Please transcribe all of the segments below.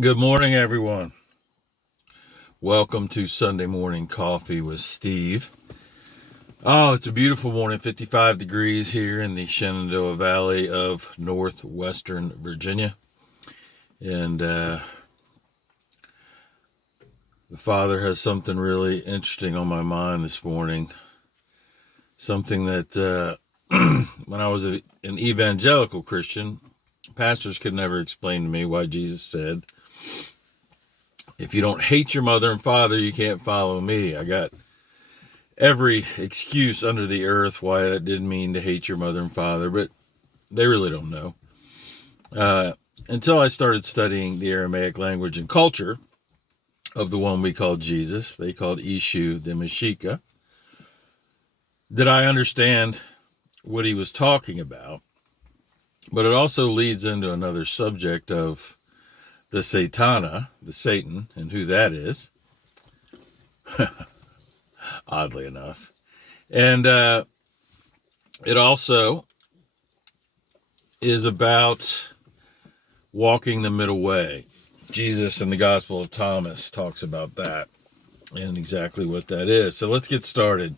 Good morning, everyone. Welcome to Sunday Morning Coffee with Steve. Oh, it's a beautiful morning, 55 degrees here in the Shenandoah Valley of northwestern Virginia. And the Father has something really interesting on my mind this morning. Something that when I was an evangelical Christian, pastors could never explain to me why Jesus said, if you don't hate your mother and father, you can't follow me. I got every excuse under the earth why that didn't mean to hate your mother and father, but they really don't know. Until I started studying the Aramaic language and culture of the one we call Jesus, they called Ishu the Meshika, did I understand what he was talking about. But it also leads into another subject of the Satana, the Satan, and who that is, oddly enough. And it also is about walking the middle way. Jesus in the Gospel of Thomas talks about that and exactly what that is. So let's get started.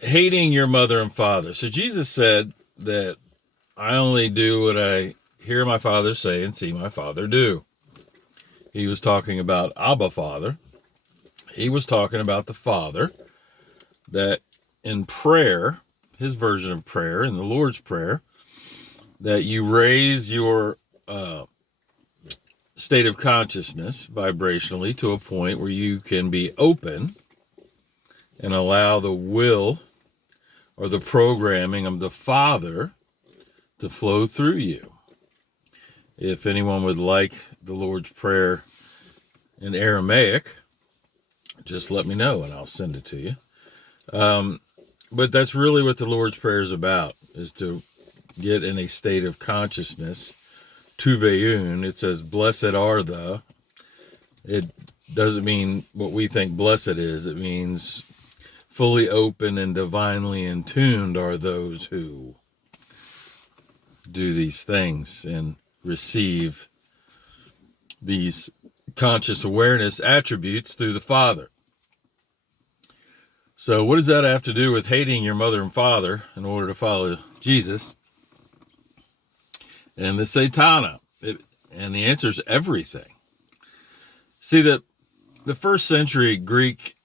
Hating your mother and father. So Jesus said that I only do what I hear my Father say and see my Father do. He was talking about Abba Father. He was talking about the Father that in prayer, his version of prayer, in the Lord's Prayer, that you raise your state of consciousness vibrationally to a point where you can be open and allow the will or the programming of the Father to flow through you. If anyone would like the Lord's Prayer in Aramaic, just let me know and I'll send it to you. But that's really what the Lord's Prayer is about, is to get in a state of consciousness. Tuveyun, it says, blessed are the. It doesn't mean what we think blessed is. It means fully open and divinely in tuned are those who do these things and receive these conscious awareness attributes through the Father. So what does that have to do with hating your mother and father in order to follow Jesus? And the Satana. And the answer is everything. See, the first century Greek,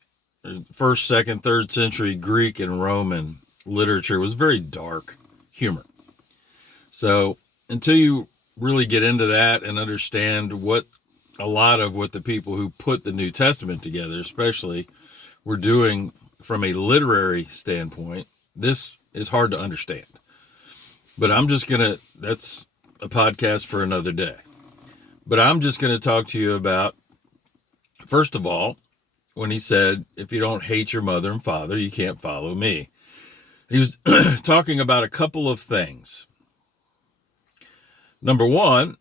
first, second, third century Greek and Roman literature was very dark humor. So until you really get into that and understand what a lot of what the people who put the New Testament together, especially, were doing from a literary standpoint, this is hard to understand. But that's a podcast for another day. But I'm just going to talk to you about, first of all, when he said, if you don't hate your mother and father, you can't follow me. He was talking about a couple of things. Number one,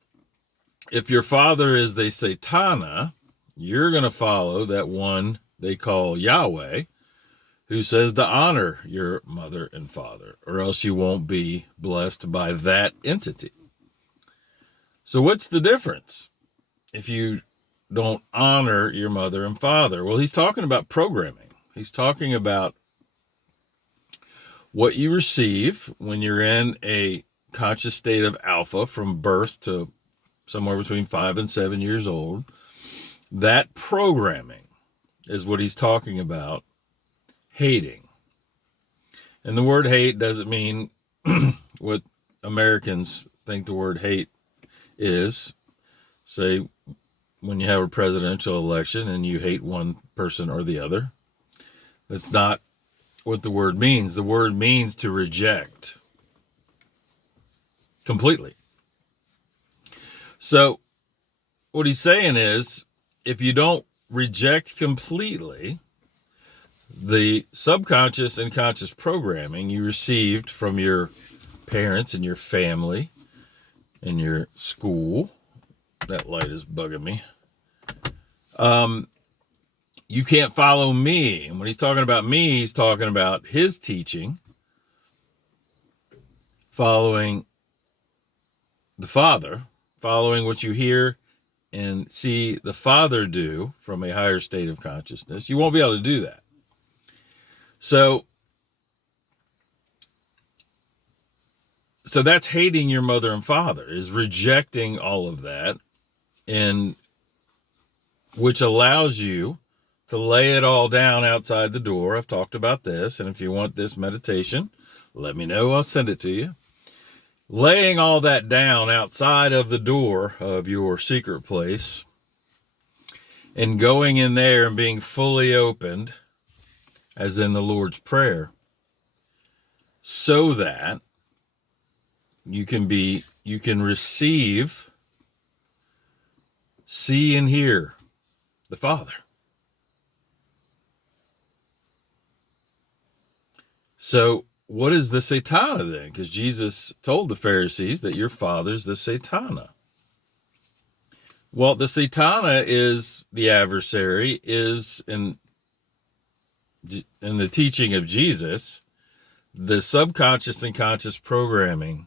if your father is the Satana, you're going to follow that one they call Yahweh, who says to honor your mother and father, or else you won't be blessed by that entity. So what's the difference if you don't honor your mother and father? Well, he's talking about programming. He's talking about what you receive when you're in a conscious state of alpha from birth to somewhere between 5 and 7 years old. That programming is what he's talking about hating. And the word hate doesn't mean what Americans think the word hate is. Say, when you have a presidential election and you hate one person or the other. That's not what the word means. The word means to reject completely. So what he's saying is, if you don't reject completely the subconscious and conscious programming you received from your parents and your family and your school, that light is bugging me. You can't follow me. And when he's talking about me, he's talking about his teaching, following the Father, following what you hear and see the Father do from a higher state of consciousness, you won't be able to do that. So that's hating your mother and father, is rejecting all of that, and which allows you to lay it all down outside the door. I've talked about this, and if you want this meditation, let me know. I'll send it to you. Laying all that down outside of the door of your secret place and going in there and being fully opened, as in the Lord's Prayer, so that you can receive, see, and hear the Father. So what is the Satana then? Because Jesus told the Pharisees that your father's the Satana. Well, the Satana is the adversary, is in the teaching of Jesus, the subconscious and conscious programming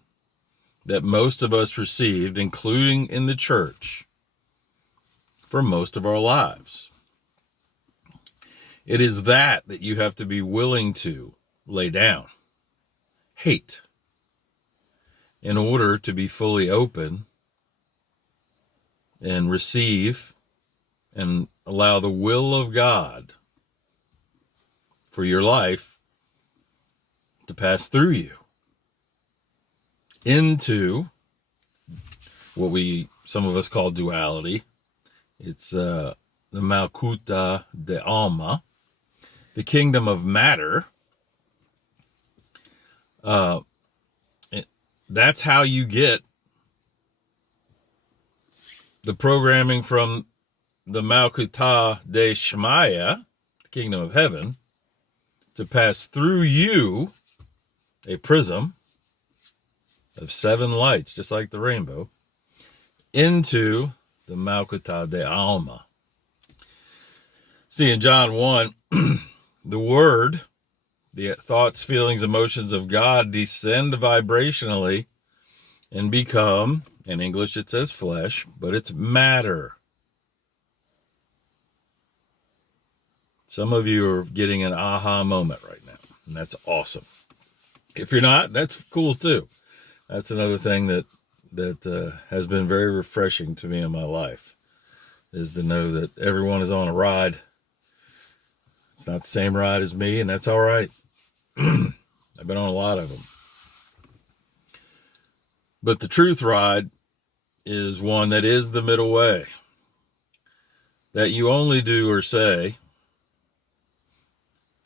that most of us received, including in the church, for most of our lives. It is that you have to be willing to lay down, hate, in order to be fully open and receive and allow the will of God for your life to pass through you into what some of us call duality. It's the Malkuta de Alma, the kingdom of matter. That's how you get the programming from the Malkuta de Shemaya, the kingdom of heaven, to pass through you, a prism of 7 lights, just like the rainbow, into the Malkuta de Alma. See, in John 1, the Word, the thoughts, feelings, emotions of God descend vibrationally and become, in English it says flesh, but it's matter. Some of you are getting an aha moment right now, and that's awesome. If you're not, that's cool too. That's another thing that has been very refreshing to me in my life, is to know that everyone is on a ride. It's not the same ride as me, and that's all right. I've been on a lot of them. But the truth ride is one that is the middle way, that you only do or say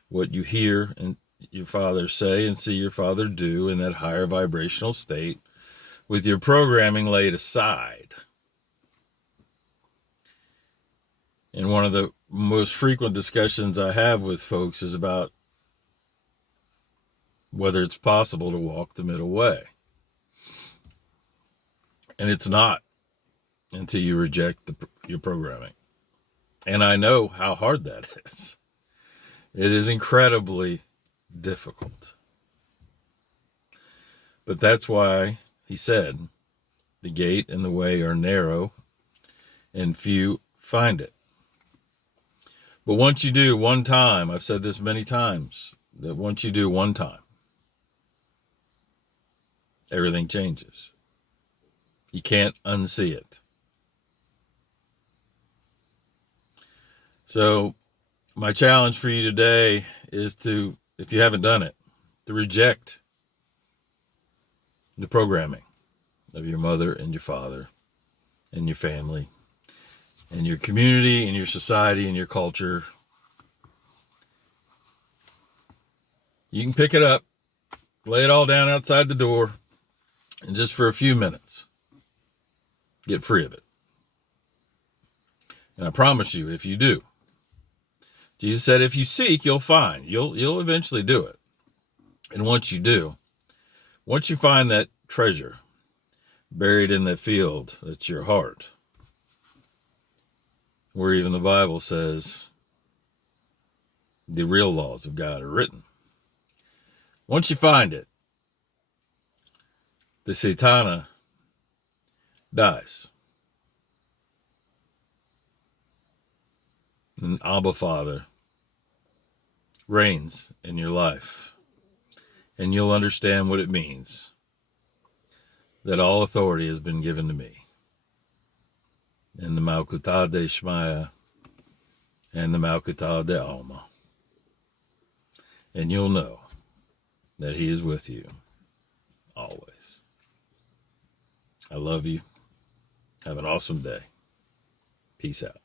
what you hear and your Father say and see your Father do in that higher vibrational state, with your programming laid aside. And one of the most frequent discussions I have with folks is about whether it's possible to walk the middle way. And it's not, until you reject your programming. And I know how hard that is. It is incredibly difficult. But that's why he said, the gate and the way are narrow, and few find it. But once you do one time, I've said this many times, that once you do one time, everything changes. You can't unsee it. So my challenge for you today is to, if you haven't done it, to reject the programming of your mother and your father and your family and your community and your society and your culture. You can pick it up, lay it all down outside the door, and just for a few minutes, get free of it. And I promise you, if you do, Jesus said, if you seek, you'll find. You'll eventually do it. And once you do, once you find that treasure buried in that field, that's your heart, where even the Bible says the real laws of God are written. Once you find it, the Satana dies. And Abba Father reigns in your life. And you'll understand what it means that all authority has been given to me. In the Malkutah de Shmaya and the Malkutah de Alma. And you'll know that he is with you always. I love you. Have an awesome day. Peace out.